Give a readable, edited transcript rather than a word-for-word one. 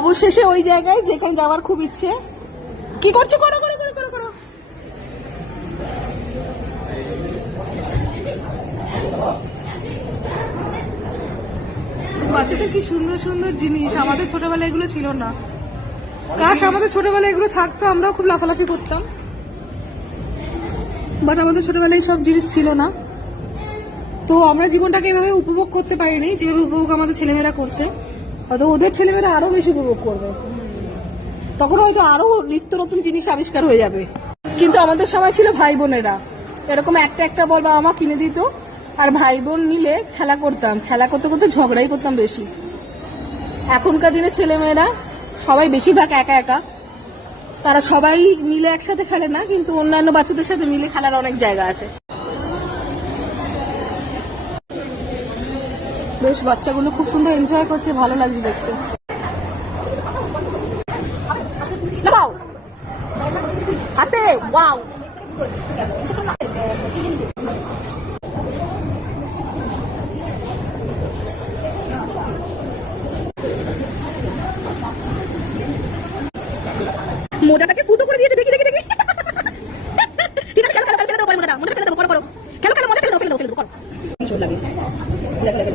অবশেষে ওই জায়গায় যেখানে যাওয়ার খুব ইচ্ছে। কি করছো? করো করো করো করো করো। বাচ্চাদের কি সুন্দর সুন্দর জিনিস, আমাদের ছোটবেলায় এগুলো ছিল না। কাশ আমাদের ছোটবেলায় এগুলো থাকতো, আমরাও খুব লাফালাফি করতাম, বাট আমাদের ছোটবেলায় সব জিনিস ছিল না। তো আমরা জীবনটাকে এভাবে উপভোগ করতে পারিনি যেভাবে উপভোগ আমাদের ছেলেমেয়েরা করছে। হয়তো ওদের ছেলেমেয়েরা আরো বেশি উপভোগ করবে, তখন হয়তো আরো নিত্য নতুন জিনিস আবিষ্কার হয়ে যাবে। কিন্তু আমাদের সময় ছিল ভাই বোনেরা, এরকম একটা একটা বল বাবা মা কিনে দিত, আর ভাই বোন মিলে খেলা করতাম, খেলা করতে করতে ঝগড়াই করতাম বেশি। এখনকার দিনে ছেলেমেয়েরা সবাই বেশিরভাগ একা একা, তারা সবাই মিলে একসাথে খেলে না, কিন্তু অন্যান্য বাচ্চাদের সাথে মিলে খেলার অনেক জায়গা আছে। বেশ বাচ্চাগুলো খুব সুন্দর এনজয় করছে, ভালো লাগছে দেখতে। আস্তে ওয়াও, মোজাটাকে ফুটো করে দিয়েছে, দেখি দেখি দেখি। ঠিক আছে, খেলো খেলো খেলো, ফেলে দাও, মজাটা মজাটা ফেলে দাও, করো করো, খেলো খেলো, মজা ফেলে দাও ফেলে দাও ফেলে দাও, করো। সুন্দর লাগে, লাগে লাগে।